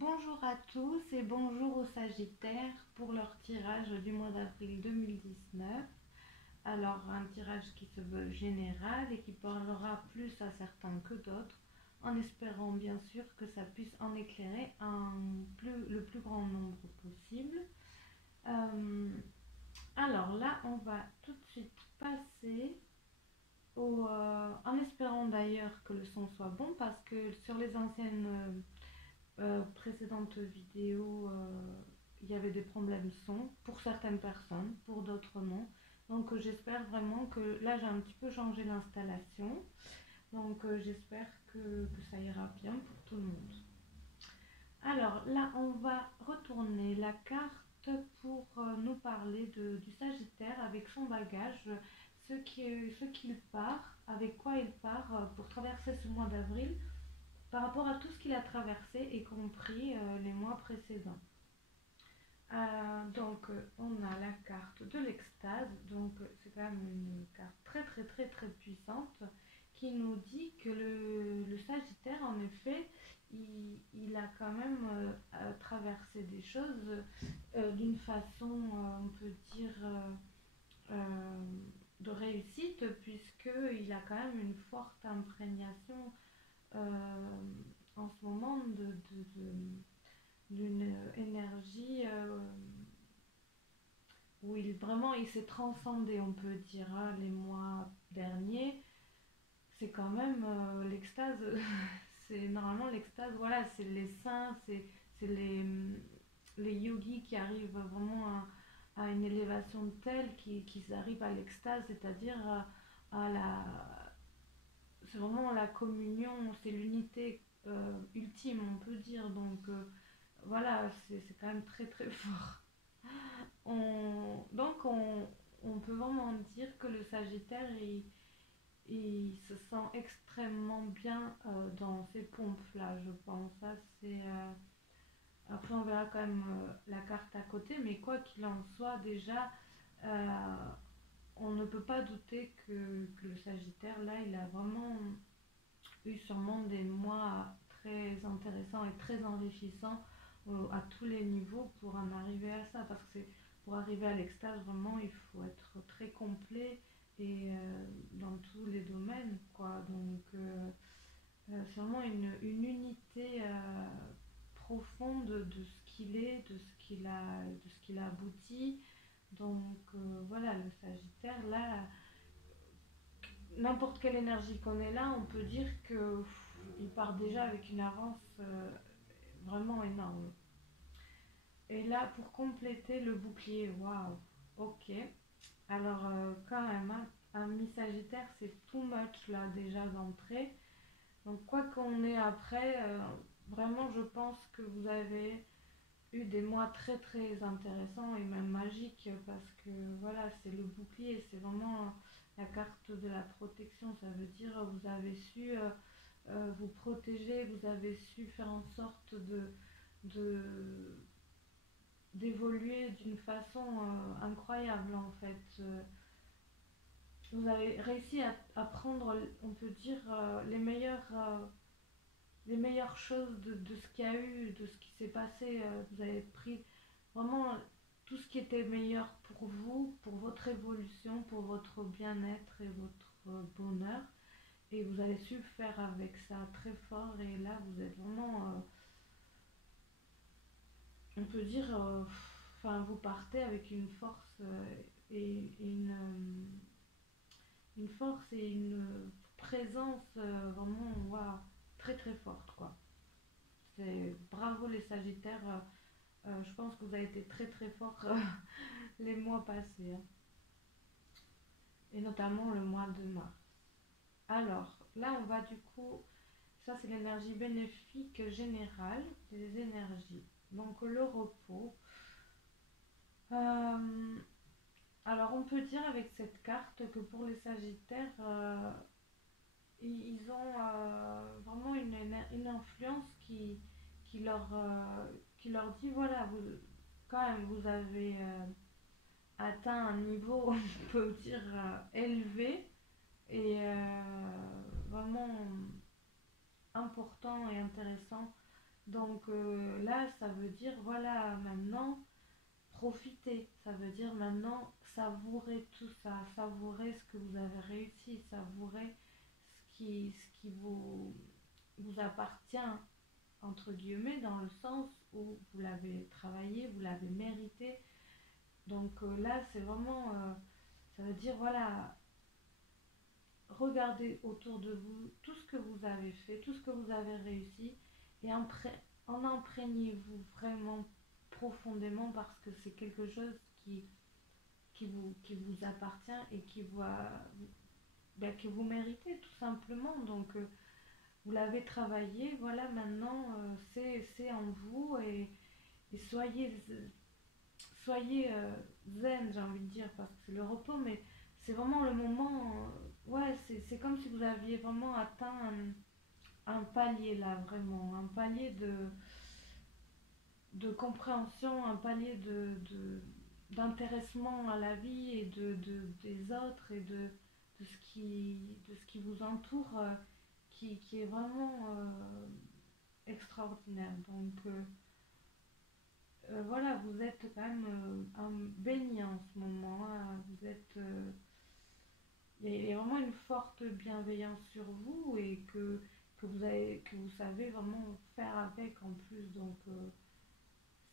Bonjour à tous et bonjour aux Sagittaires pour leur tirage du mois d'avril 2019. Alors un tirage qui se veut général et qui parlera plus à certains que d'autres, en espérant bien sûr que ça puisse en éclairer le plus grand nombre possible. Euh, alors là, on va tout de suite passer en espérant d'ailleurs que le son soit bon parce que sur les anciennes précédentes vidéos, il y avait des problèmes son pour certaines personnes, pour d'autres non. Donc j'espère vraiment que là j'ai un petit peu changé l'installation. Donc j'espère que ça ira bien pour tout le monde. Alors là on va retourner la carte pour nous parler du Sagittaire avec son bagage, ce qu'il part, avec quoi il part pour traverser ce mois d'avril par rapport à tout ce qu'il a traversé, y compris les mois précédents. On a la carte de l'extase, donc c'est quand même une carte très très très très puissante qui nous dit que le Sagittaire, en effet, il a quand même traversé des choses d'une façon, on peut dire, euh, de réussite, puisqu'il a quand même une forte imprégnation en ce moment d'une énergie où vraiment il s'est transcendé, on peut dire, hein, les mois derniers. C'est quand même l'extase. C'est normalement l'extase, voilà, c'est les saints, c'est les yogis qui arrivent vraiment à une élévation telle qu'ils arrivent à l'extase, c'est-à-dire à la c'est vraiment la communion, c'est l'unité ultime, on peut dire. Donc voilà, c'est quand même très très fort. On peut vraiment dire que le Sagittaire, il se sent extrêmement bien dans ces pompes-là, je pense. Ça, après, on verra quand même la carte à côté, mais quoi qu'il en soit, déjà, euh, on ne peut pas douter que le Sagittaire, là, il a vraiment eu sûrement des mois très intéressants et très enrichissants à tous les niveaux pour en arriver à ça. Parce que pour arriver à l'extase, vraiment, il faut être très complet et dans tous les domaines, quoi. Donc, c'est vraiment une unité profonde de ce qu'il est, de ce qu'il a abouti. Donc, voilà, le Sagittaire, là, n'importe quelle énergie qu'on ait là, on peut dire que il part déjà avec une avance vraiment énorme. Et là, pour compléter le bouclier, waouh, ok. Alors, quand même, hein, un mi-sagittaire, c'est too much là déjà d'entrée. Donc, quoi qu'on ait après, vraiment, je pense que vous avez eu des mois très très intéressants et même magiques parce que voilà, c'est le bouclier, c'est vraiment la carte de la protection. Ça veut dire vous avez su vous protéger, vous avez su faire en sorte de d'évoluer d'une façon incroyable en fait. Vous avez réussi à prendre, on peut dire, les meilleures choses de ce qu'il y a eu, de ce qui s'est passé. Vous avez pris vraiment tout ce qui était meilleur pour vous, pour votre évolution, pour votre bien-être et votre bonheur. Et vous avez su faire avec ça très fort. Et là, vous êtes vraiment, on peut dire, enfin, vous partez avec une force et une force et une présence vraiment waouh, très très forte quoi. C'est bravo les Sagittaires. Je pense que vous avez été très très fort les mois passés, hein, et notamment le mois de mars. Alors là, on va du coup, ça c'est l'énergie bénéfique générale des énergies. Donc le repos. Euh, alors on peut dire avec cette carte que pour les Sagittaires, ils ont vraiment une influence qui leur dit voilà, vous, quand même vous avez atteint un niveau, on peut dire, élevé et vraiment important et intéressant Donc là, ça veut dire, voilà, maintenant, profitez. Ça veut dire maintenant, savourez tout ça, savourez ce que vous avez réussi, savourez ce qui vous appartient, entre guillemets, dans le sens où vous l'avez travaillé, vous l'avez mérité. Donc là, c'est vraiment, ça veut dire, voilà, regardez autour de vous tout ce que vous avez fait, tout ce que vous avez réussi, et en imprégnez-vous vraiment profondément parce que c'est quelque chose qui vous appartient et ben, que vous méritez tout simplement. Donc vous l'avez travaillé, voilà, maintenant c'est en vous et soyez zen, j'ai envie de dire, parce que c'est le repos, mais c'est vraiment le moment, ouais, c'est comme si vous aviez vraiment atteint un palier là, vraiment, un palier de compréhension, un palier d'intéressement à la vie et des autres et de ce qui vous entoure, qui est vraiment extraordinaire. Donc voilà, vous êtes quand même béni en ce moment, hein. Vous êtes, il y a vraiment une forte bienveillance sur vous et que vous savez vraiment faire avec en plus. Donc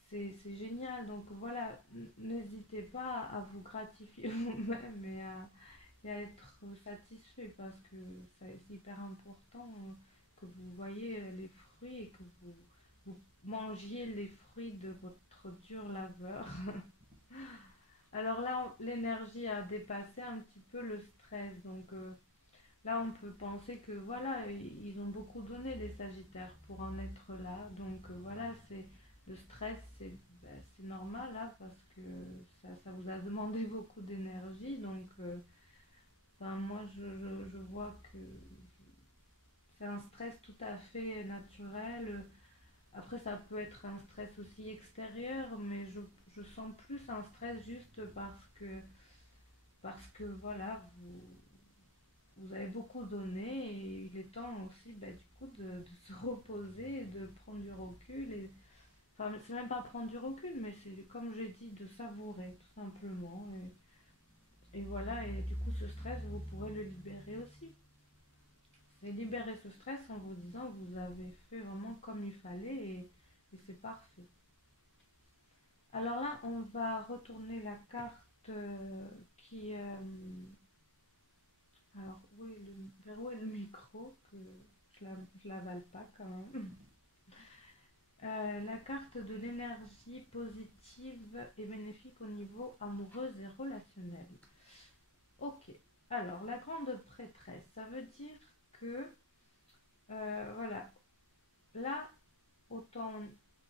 c'est génial. Donc voilà, n'hésitez pas à vous gratifier vous-même et à être satisfait parce que c'est hyper important que vous voyez les fruits et que vous mangiez les fruits de votre dur labeur. Alors là, l'énergie a dépassé un petit peu le stress. Donc là, on peut penser que voilà, ils ont beaucoup donné les Sagittaires pour en être là. Donc voilà, c'est le stress, c'est normal là parce que ça vous a demandé beaucoup d'énergie. Donc enfin, moi, je vois que c'est un stress tout à fait naturel. Après, ça peut être un stress aussi extérieur, mais je sens plus un stress juste parce que voilà, vous avez beaucoup donné et il est temps aussi bah, du coup de se reposer, de prendre du recul. Enfin, c'est même pas prendre du recul, mais c'est comme j'ai dit, de savourer tout simplement. Et voilà, et du coup ce stress, vous pourrez le libérer aussi. Et libérer ce stress en vous disant que vous avez fait vraiment comme il fallait et c'est parfait. Alors là, on va retourner la carte qui... alors, vers où est le micro que je l'avale pas quand même. La carte de l'énergie positive et bénéfique au niveau amoureux et relationnel. Ok, alors la grande prêtresse, ça veut dire que, voilà, là, autant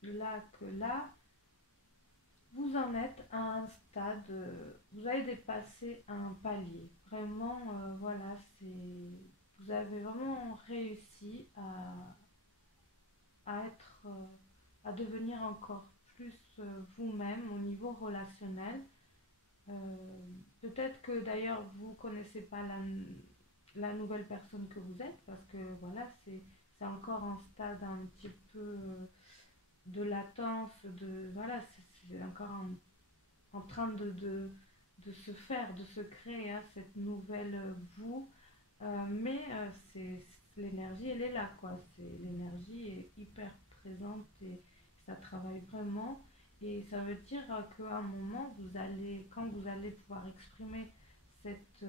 là que là, vous en êtes à un stade, vous avez dépassé un palier. Vraiment, voilà, vous avez vraiment réussi à être, à devenir encore plus vous-même au niveau relationnel. Peut-être que d'ailleurs vous connaissez pas la nouvelle personne que vous êtes parce que voilà, c'est encore un stade un petit peu de latence, de voilà, c'est encore en train de se faire, de se créer hein, cette nouvelle vous. Mais l'énergie, elle est là, quoi. L'énergie est hyper présente et ça travaille vraiment. Et ça veut dire qu'à un moment, quand vous allez pouvoir exprimer cette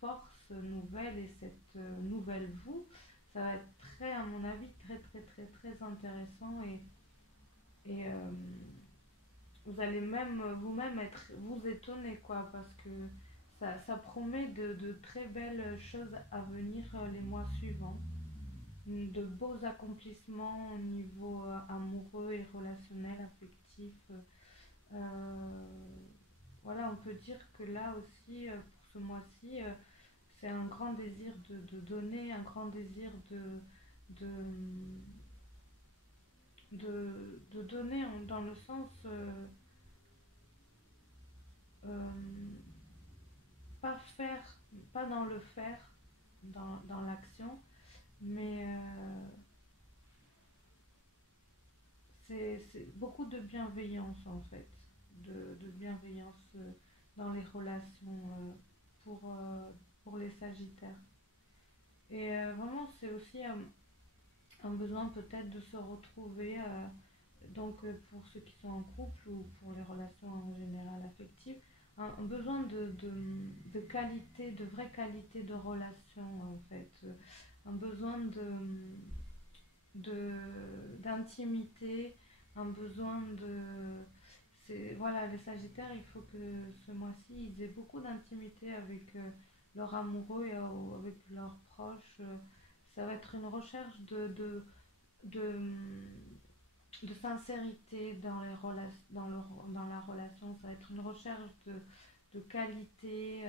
force nouvelle et cette nouvelle vous, ça va être très, à mon avis, très, très, très, très intéressant et vous allez même vous-même vous étonner quoi parce que ça promet de très belles choses à venir les mois suivants, de beaux accomplissements au niveau amoureux et relationnel, affectif. Voilà, on peut dire que là aussi, pour ce mois-ci, c'est un grand désir de donner, un grand désir de, de donner dans le sens euh, pas faire, pas dans le faire, dans l'action, mais c'est beaucoup de bienveillance en fait, de bienveillance dans les relations pour, euh, pour les Sagittaires. Et vraiment, c'est aussi un besoin peut-être de se retrouver, donc pour ceux qui sont en couple ou pour les relations en général affectives, un besoin de qualité, de vraie qualité de relation en fait, un besoin d'intimité, un besoin de... Voilà, les Sagittaires, il faut que ce mois-ci, ils aient beaucoup d'intimité avec leur amoureux et avec leurs proches. Ça va être une recherche de, de sincérité dans, les dans la relation. Ça va être une recherche de qualité,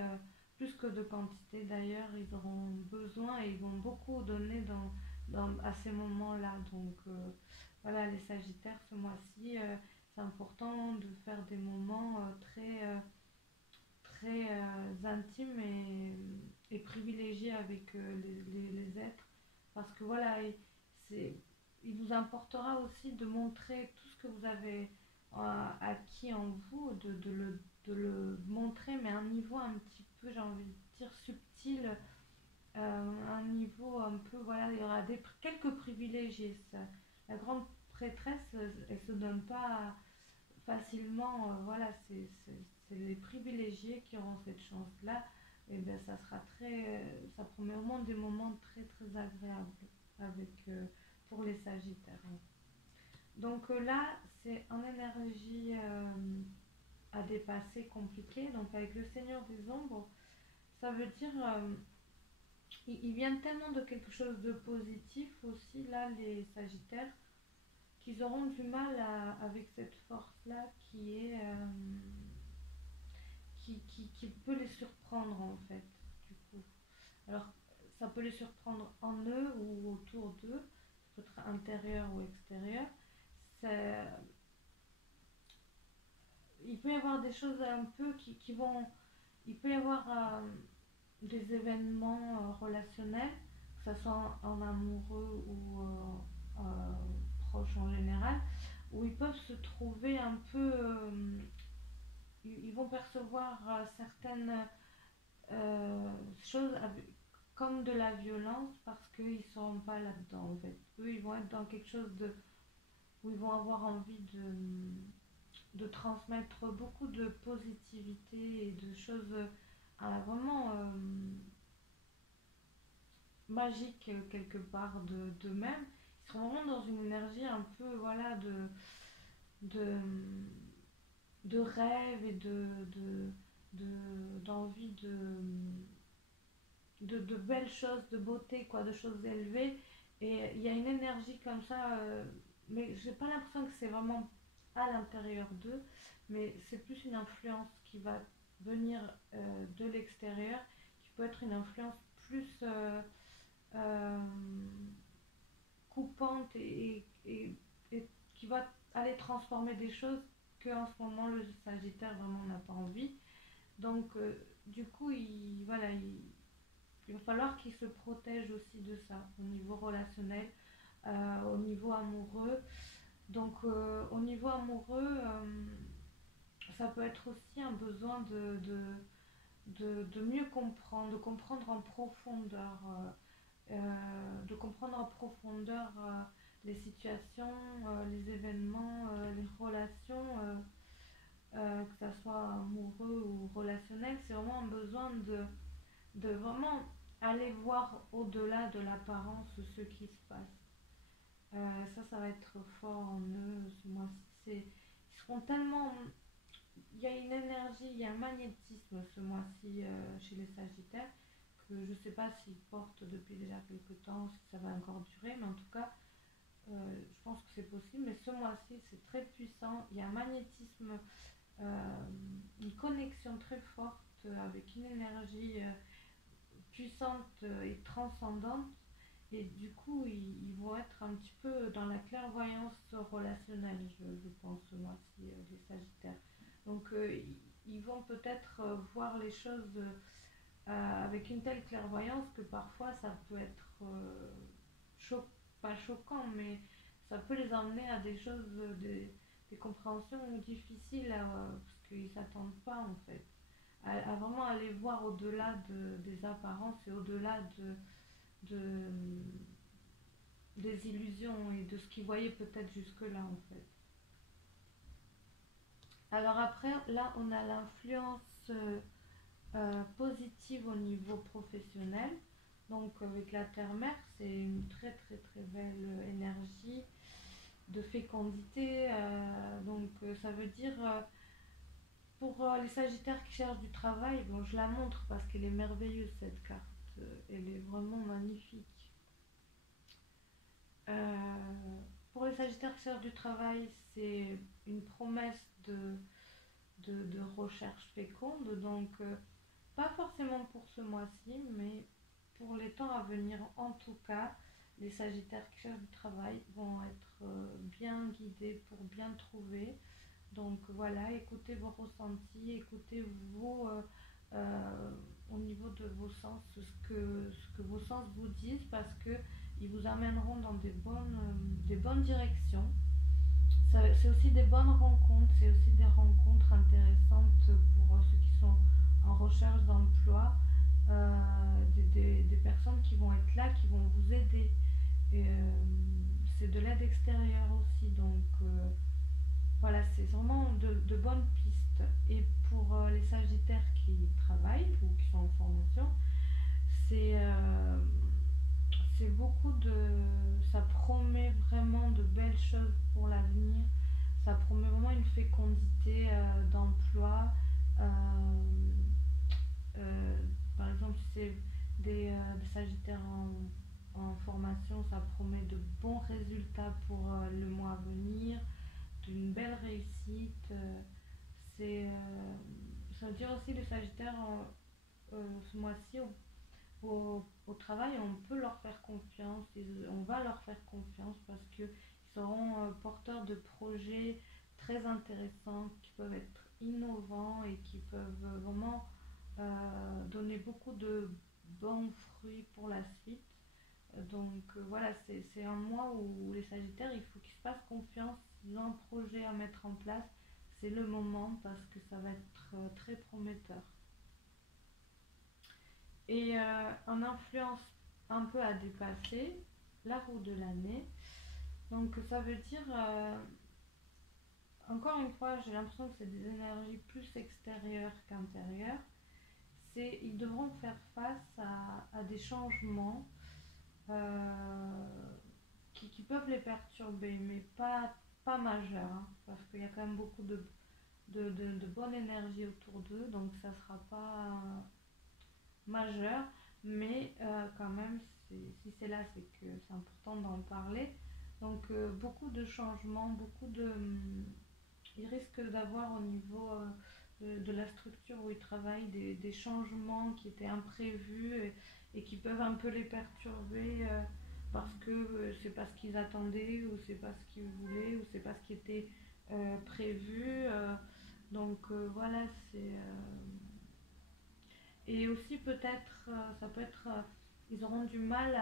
plus que de quantité d'ailleurs. Ils auront besoin et ils vont beaucoup donner à ces moments-là. Donc voilà, les Sagittaires, ce mois-ci, c'est important de faire des moments très intimes et privilégiés avec les êtres. Parce que voilà, c'est, il vous importera aussi de montrer tout ce que vous avez acquis en vous, de le montrer, mais à un niveau un petit peu, j'ai envie de dire, subtil, un niveau un peu, voilà, il y aura quelques privilégiés. Ça. La grande prêtresse, elle se donne pas facilement, voilà, c'est les privilégiés qui auront cette chance-là. Et bien, ça sera ça promet au moins des moments très très agréables avec, pour les Sagittaires. Donc là, c'est en énergie à dépasser, compliquée. Donc avec le Seigneur des Ombres, ça veut dire ils viennent tellement de quelque chose de positif aussi, là, les Sagittaires, qu'ils auront du mal avec cette force-là qui peut les surprendre en fait, du coup. Alors, ça peut les surprendre en eux ou autour d'eux, ça peut être intérieur ou extérieur. C'est- Il peut y avoir des choses un peu qui vont... Il peut y avoir des événements relationnels, que ce soit en amoureux ou proche en général, où ils peuvent se trouver un peu... ils vont percevoir certaines choses comme de la violence parce qu'ils ne seront pas là-dedans en fait. Eux, ils vont être dans quelque chose où ils vont avoir envie de transmettre beaucoup de positivité et de choses vraiment magiques quelque part d'eux-mêmes. Ils seront vraiment dans une énergie un peu voilà de, de rêve et d'envie de belles choses, de beauté, quoi, de choses élevées. Et il y a une énergie comme ça, mais j'ai pas l'impression que c'est vraiment à l'intérieur d'eux, mais c'est plus une influence qui va venir de l'extérieur, qui peut être une influence plus euh, coupante et qui va aller transformer des choses qu'en ce moment le Sagittaire vraiment n'a pas envie. Donc, du coup, il va falloir qu'ils se protègent aussi de ça, au niveau relationnel, au niveau amoureux. Donc, au niveau amoureux, ça peut être aussi un besoin de mieux comprendre, de comprendre en profondeur, de comprendre en profondeur les situations, les événements, les relations. Que ça soit amoureux ou relationnel, c'est vraiment un besoin de vraiment aller voir au-delà de l'apparence ce qui se passe. Ça va être fort en eux ce mois-ci. Ils seront tellement... Il y a une énergie, il y a un magnétisme ce mois-ci chez les Sagittaires que je ne sais pas s'ils portent depuis déjà quelques temps, si ça va encore durer, mais en tout cas, je pense que c'est possible. Mais ce mois-ci, c'est très puissant. Il y a un magnétisme, une connexion très forte avec une énergie puissante et transcendante. Et du coup, ils vont être un petit peu dans la clairvoyance relationnelle, je pense, moi, si, les Sagittaires. Donc, ils vont peut-être voir les choses avec une telle clairvoyance que parfois ça peut être pas choquant, mais ça peut les emmener à des choses, des compréhensions difficiles parce qu'ils ne s'attendent pas en fait. À vraiment aller voir au-delà des apparences et au-delà de, des illusions et de ce qu'ils voyaient peut-être jusque-là en fait. Alors après, là, on a l'influence positive au niveau professionnel. Donc avec la terre-mère, c'est une très très très belle énergie de fécondité. Ça veut dire pour les Sagittaires qui cherchent du travail, bon, je la montre parce qu'elle est merveilleuse cette carte. Elle est vraiment magnifique. Pour les Sagittaires qui cherchent du travail, c'est une promesse de recherche féconde. Donc, pas forcément pour ce mois-ci, mais pour les temps à venir, en tout cas, les Sagittaires qui cherchent du travail vont être bien guidés pour bien trouver. Donc voilà, écoutez vos ressentis, écoutez vos, au niveau de vos sens, ce que vos sens vous disent, parce que ils vous amèneront dans des bonnes directions. C'est aussi des bonnes rencontres, c'est aussi des rencontres intéressantes pour ceux qui sont en recherche d'emploi, des personnes qui vont être là, qui vont vous aider. Et, c'est de l'aide extérieure aussi, donc voilà, c'est vraiment de bonnes pistes. Et pour les Sagittaires qui travaillent ou qui sont en formation, c'est c'est beaucoup de... Ça promet vraiment de belles choses pour l'avenir. Ça promet vraiment une fécondité d'emploi. Euh, euh, Par exemple, si c'est des Sagittaires en formation, ça promet de bons résultats pour le mois à venir, d'une belle réussite. Ça veut dire aussi les Sagittaires, ce mois-ci, au travail, on peut leur faire confiance, on va leur faire confiance parce qu'ils seront porteurs de projets très intéressants qui peuvent être innovants et qui peuvent vraiment donner beaucoup de bons fruits pour la suite. Voilà, c'est un mois où les Sagittaires, il faut qu'ils se fassent confiance, ils ont un projet à mettre en place, c'est le moment parce que ça va être très prometteur. Et en influence un peu à dépasser, la roue de l'année. Donc ça veut dire, encore une fois, j'ai l'impression que c'est des énergies plus extérieures qu'intérieures. Ils devront faire face à des changements qui peuvent les perturber, mais pas majeurs, hein, parce qu'il y a quand même beaucoup de bonne énergie autour d'eux, donc ça ne sera pas majeur, mais quand même, si c'est là, c'est que c'est important d'en parler. Donc beaucoup de changements, ils risquent d'avoir au niveau de la structure où ils travaillent des changements qui étaient imprévus et qui peuvent un peu les perturber parce que c'est pas ce qu'ils attendaient ou c'est pas ce qu'ils voulaient ou c'est pas ce qui était prévu. Voilà, c'est... Et aussi peut-être, ça peut être, ils auront du mal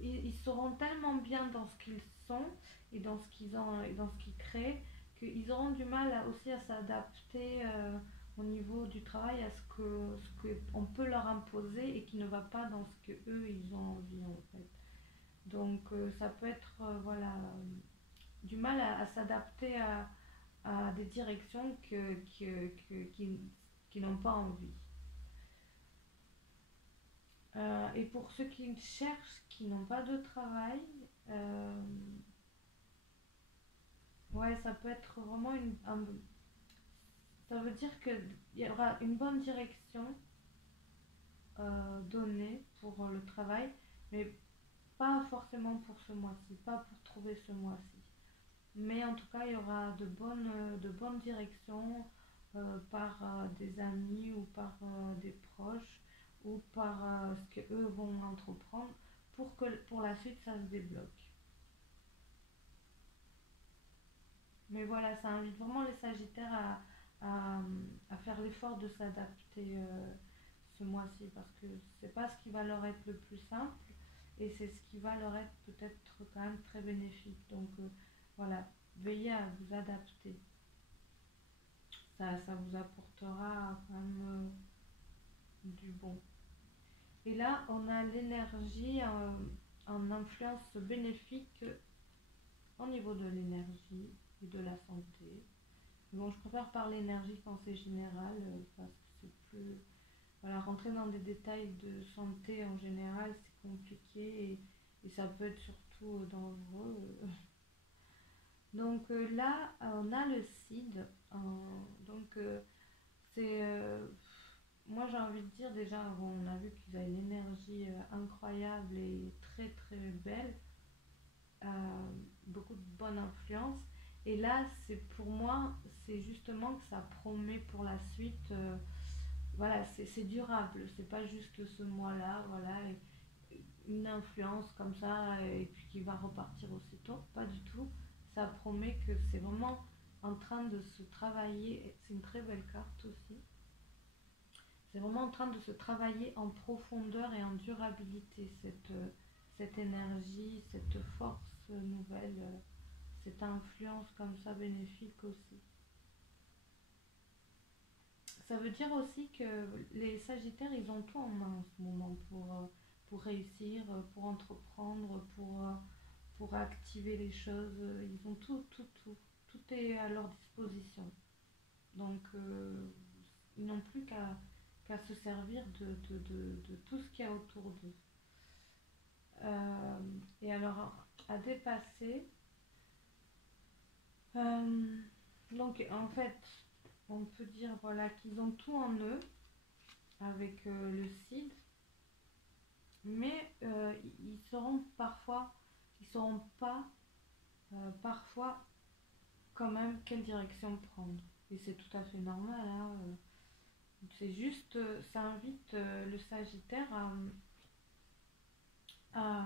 ils seront tellement bien dans ce qu'ils sont et dans ce qu'ils ont et dans ce qu'ils créent qu'ils auront du mal aussi à s'adapter au niveau du travail à ce que on peut leur imposer et qui ne va pas dans ce que eux ils ont envie en fait. Donc ça peut être voilà du mal à s'adapter à des directions qui n'ont pas envie. Et pour ceux qui cherchent, qui n'ont pas de travail, euh, ouais, ça peut être vraiment ça veut dire qu'il y aura une bonne direction donnée pour le travail, mais pas forcément pour ce mois-ci, pas pour trouver ce mois-ci. Mais en tout cas, il y aura de bonnes directions par des amis ou par des proches ou par ce qu'eux vont entreprendre pour que pour la suite ça se débloque. Mais voilà, ça invite vraiment les Sagittaires à, à faire l'effort de s'adapter ce mois-ci parce que c'est pas ce qui va leur être le plus simple et c'est ce qui va leur être peut-être quand même très bénéfique. Donc voilà, veillez à vous adapter. Ça vous apportera quand même du bon. Et là, on a l'énergie en influence bénéfique au niveau de l'énergie et de la santé. Bon, je préfère parler énergie quand c'est général parce que c'est plus. Voilà, rentrer dans des détails de santé en général, c'est compliqué et ça peut être surtout dangereux. Donc là, on a le CID. Donc c'est. Moi, j'ai envie de dire déjà, bon, on a vu qu'ils avaient l'énergie incroyable et très très belle, euh, beaucoup de bonne influence. Et là, c'est pour moi, c'est justement que ça promet pour la suite. Voilà, c'est durable, c'est pas juste ce mois-là, voilà, une influence comme ça et puis qui va repartir aussitôt, pas du tout. Ça promet que c'est vraiment en train de se travailler, c'est une très belle carte aussi. C'est vraiment en train de se travailler en profondeur et en durabilité, cette énergie, cette force nouvelle, cette influence comme ça bénéfique aussi. Ça veut dire aussi que les Sagittaires, ils ont tout en main en ce moment pour réussir, pour entreprendre, pour activer les choses. Ils ont tout, tout, tout. Tout est à leur disposition. Donc, ils n'ont plus qu'à se servir de tout ce qu'il y a autour d'eux. Et alors, à dépasser. euh, donc, en fait, on peut dire voilà, qu'ils ont tout en eux avec le CID, mais ils sauront pas parfois quand même quelle direction prendre. Et c'est tout à fait normal, hein. C'est juste, ça invite le Sagittaire à,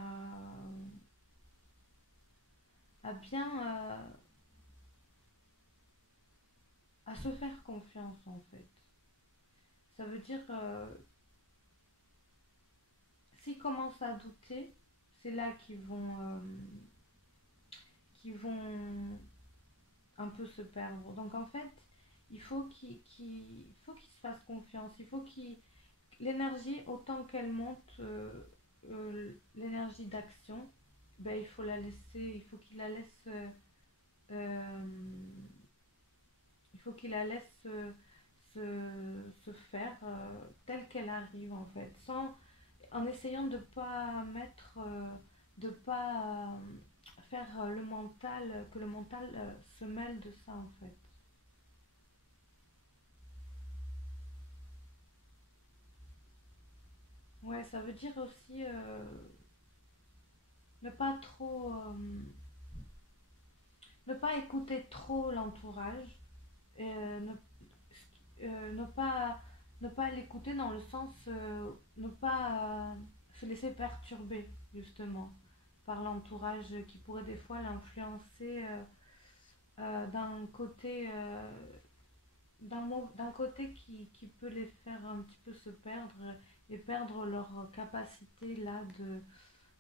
à bien à se faire confiance en fait. Ça veut dire s'ils commencent à douter, c'est là qu'ils vont un peu se perdre. Donc en fait, il faut qu'il se fasse confiance. Il faut qu'il l'énergie autant qu'elle monte, l'énergie d'action, ben il faut la laisser, euh, il faut qu'il la laisse se faire telle qu'elle arrive en fait, sans en essayant de pas mettre, de pas faire le mental, que le mental se mêle de ça en fait. Ouais, ça veut dire aussi ne pas trop, ne pas écouter trop l'entourage, ne, ne pas l'écouter dans le sens ne pas se laisser perturber justement par l'entourage qui pourrait des fois l'influencer d'un côté d'un côté qui peut les faire un petit peu se perdre et perdre leur capacité là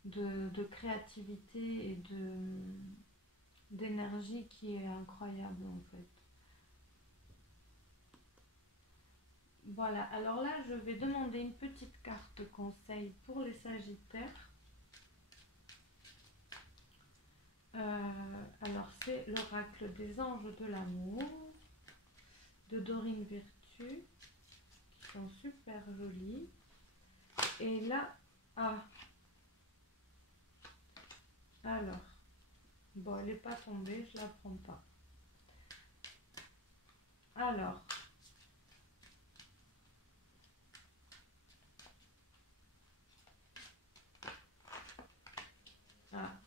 de créativité et d'énergie qui est incroyable en fait. Voilà, alors là je vais demander une petite carte conseil pour les Sagittaires. Alors c'est l'oracle des anges de l'amour de Dorine Virtue, qui sont super jolies. Et là, alors, bon, elle n'est pas tombée, je la prends pas. Alors,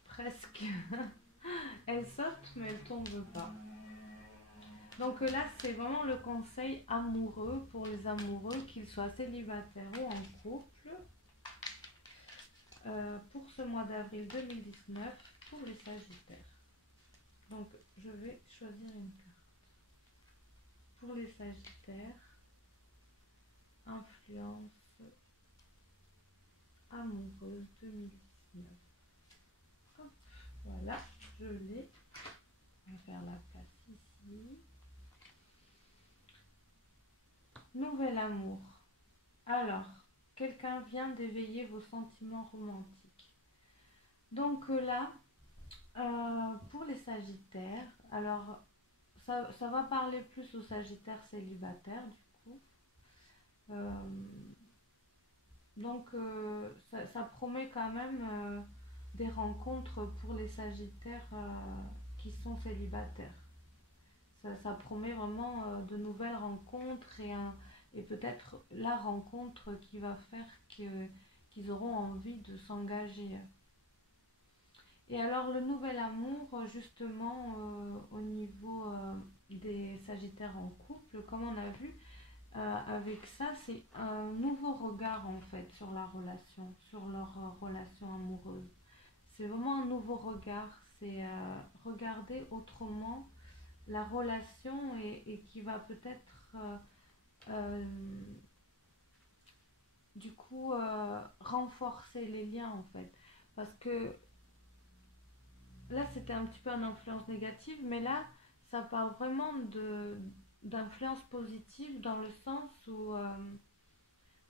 presque. Elle saute, mais elle tombe pas. Donc là, c'est vraiment le conseil amoureux pour les amoureux, qu'ils soient célibataires ou en couple, pour ce mois d'avril 2019 pour les Sagittaires. Donc, je vais choisir une carte. Pour les Sagittaires, influence amoureuse 2019. 9. Hop, voilà, je l'ai. On va faire la place ici. Nouvel amour. Alors, quelqu'un vient d'éveiller vos sentiments romantiques. Donc là, pour les Sagittaires, alors ça va parler plus aux Sagittaires célibataires du coup. Euh, donc ça promet quand même des rencontres pour les Sagittaires qui sont célibataires. Ça promet vraiment de nouvelles rencontres et peut-être la rencontre qui va faire qu'ils auront envie de s'engager. Et alors le nouvel amour, justement, au niveau des Sagittaires en couple, comme on a vu, avec ça, c'est un nouveau regard en fait sur la relation, sur leur relation amoureuse. C'est vraiment un nouveau regard, c'est regarder autrement la relation et qui va peut-être euh, du coup renforcer les liens en fait. Parce que là c'était un petit peu une influence négative, mais là ça parle vraiment d'influence positive dans le sens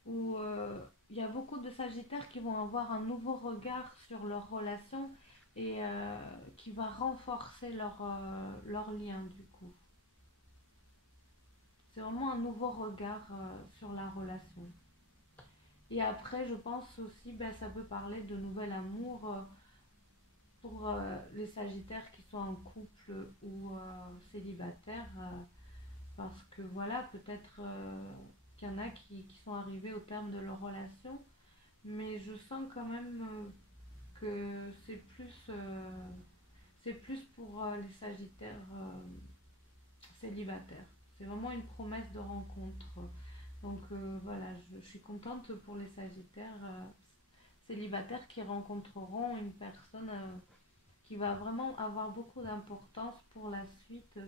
où il y a beaucoup de Sagittaires qui vont avoir un nouveau regard sur leur relation et qui va renforcer leur lien du coup. C'est vraiment un nouveau regard sur la relation. Et après, je pense aussi, ben, ça peut parler de nouvel amour pour les Sagittaires qui sont en couple ou célibataires. Parce que voilà, peut-être qu'il y en a qui sont arrivés au terme de leur relation. Mais je sens quand même que c'est plus pour les Sagittaires célibataires. C'est vraiment une promesse de rencontre. Donc voilà, je suis contente pour les Sagittaires célibataires qui rencontreront une personne qui va vraiment avoir beaucoup d'importance pour la suite.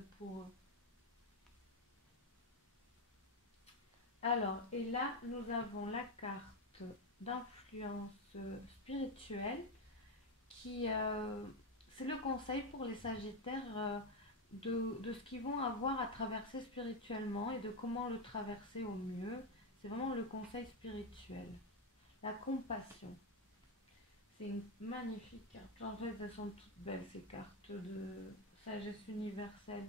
Alors, et là, nous avons la carte d'influence spirituelle qui, c'est le conseil pour les Sagittaires de ce qu'ils vont avoir à traverser spirituellement et de comment le traverser au mieux. C'est vraiment le conseil spirituel. La compassion. C'est une magnifique carte. En fait, elles sont toutes belles, ces cartes de sagesse universelle.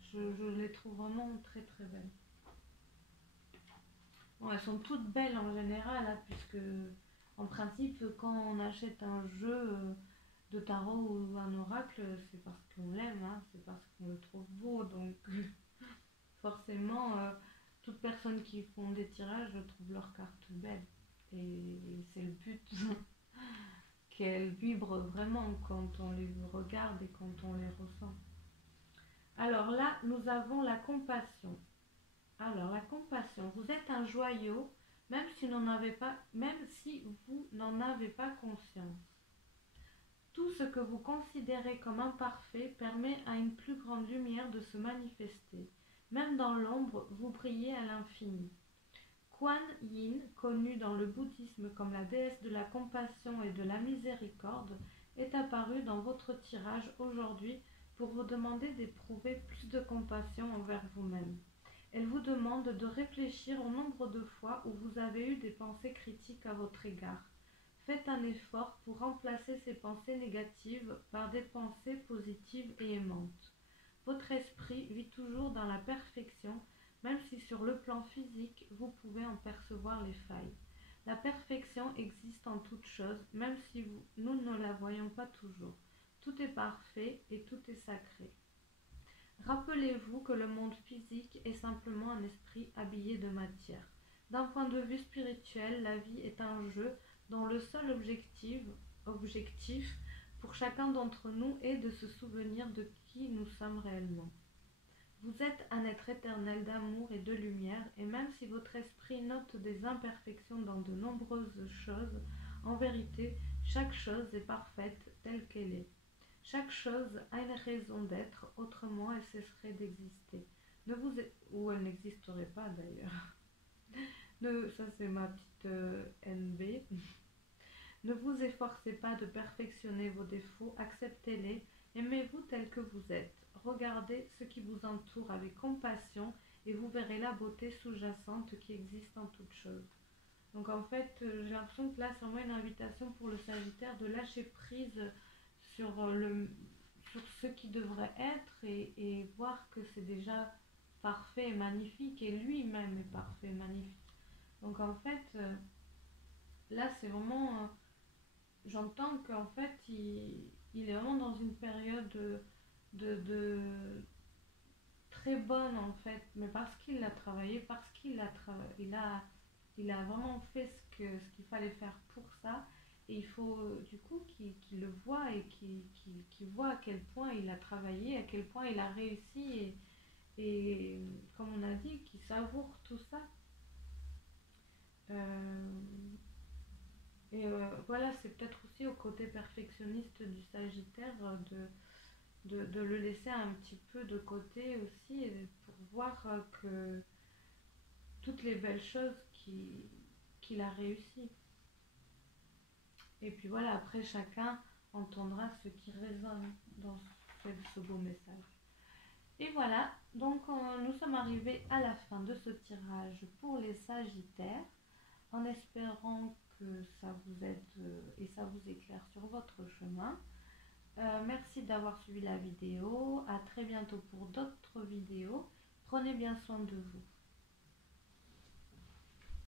Je les trouve vraiment très très belles. Bon, elles sont toutes belles en général, hein, puisque en principe, quand on achète un jeu de tarot ou un oracle, c'est parce qu'on l'aime, hein, c'est parce qu'on le trouve beau. Donc forcément, toute personne qui font des tirages trouve leurs cartes belles. Et c'est le but qu'elles vibrent vraiment quand on les regarde et quand on les ressent. Alors là, nous avons la compassion. Alors la compassion, vous êtes un joyau, même si vous n'en avez pas conscience. Tout ce que vous considérez comme imparfait permet à une plus grande lumière de se manifester. Même dans l'ombre, vous brillez à l'infini. Kuan Yin, connue dans le bouddhisme comme la déesse de la compassion et de la miséricorde, est apparue dans votre tirage aujourd'hui pour vous demander d'éprouver plus de compassion envers vous-même. Elle vous demande de réfléchir au nombre de fois où vous avez eu des pensées critiques à votre égard. Faites un effort pour remplacer ces pensées négatives par des pensées positives et aimantes. Votre esprit vit toujours dans la perfection, même si sur le plan physique, vous pouvez en percevoir les failles. La perfection existe en toute chose, même si nous ne la voyons pas toujours. Tout est parfait et tout est sacré. Rappelez-vous que le monde physique est simplement un esprit habillé de matière. D'un point de vue spirituel, la vie est un jeu dont le seul objectif pour chacun d'entre nous est de se souvenir de qui nous sommes réellement. Vous êtes un être éternel d'amour et de lumière, et même si votre esprit note des imperfections dans de nombreuses choses, en vérité, chaque chose est parfaite telle qu'elle est. Chaque chose a une raison d'être, autrement elle cesserait d'exister. Ou elle n'existerait pas d'ailleurs. Ça c'est ma petite NB. Ne vous efforcez pas de perfectionner vos défauts, acceptez-les, aimez-vous tel que vous êtes. Regardez ce qui vous entoure avec compassion et vous verrez la beauté sous-jacente qui existe en toute chose. Donc en fait, j'ai l'impression que là, c'est vraiment une invitation pour le Sagittaire de lâcher prise sur, sur ce qui devrait être et voir que c'est déjà parfait et magnifique et lui-même est parfait et magnifique. Donc en fait, là, c'est vraiment... j'entends qu'en fait, il est vraiment dans une période de très bonne en fait, mais parce qu'il l'a travaillé, parce qu'il a, il a vraiment fait ce qu'il fallait faire pour ça. Et il faut du coup qu'il le voit et qu'il voit à quel point il a travaillé, à quel point il a réussi et comme on a dit, qu'il savoure tout ça. Euh, voilà, c'est peut-être aussi au côté perfectionniste du Sagittaire de le laisser un petit peu de côté aussi pour voir que toutes les belles choses qu'il a réussi. Et puis voilà, après chacun entendra ce qui résonne dans ce beau message. Et voilà, donc nous sommes arrivés à la fin de ce tirage pour les Sagittaires, en espérant que ça vous aide et ça vous éclaire sur votre chemin. Merci d'avoir suivi la vidéo. À très bientôt pour d'autres vidéos. Prenez bien soin de vous.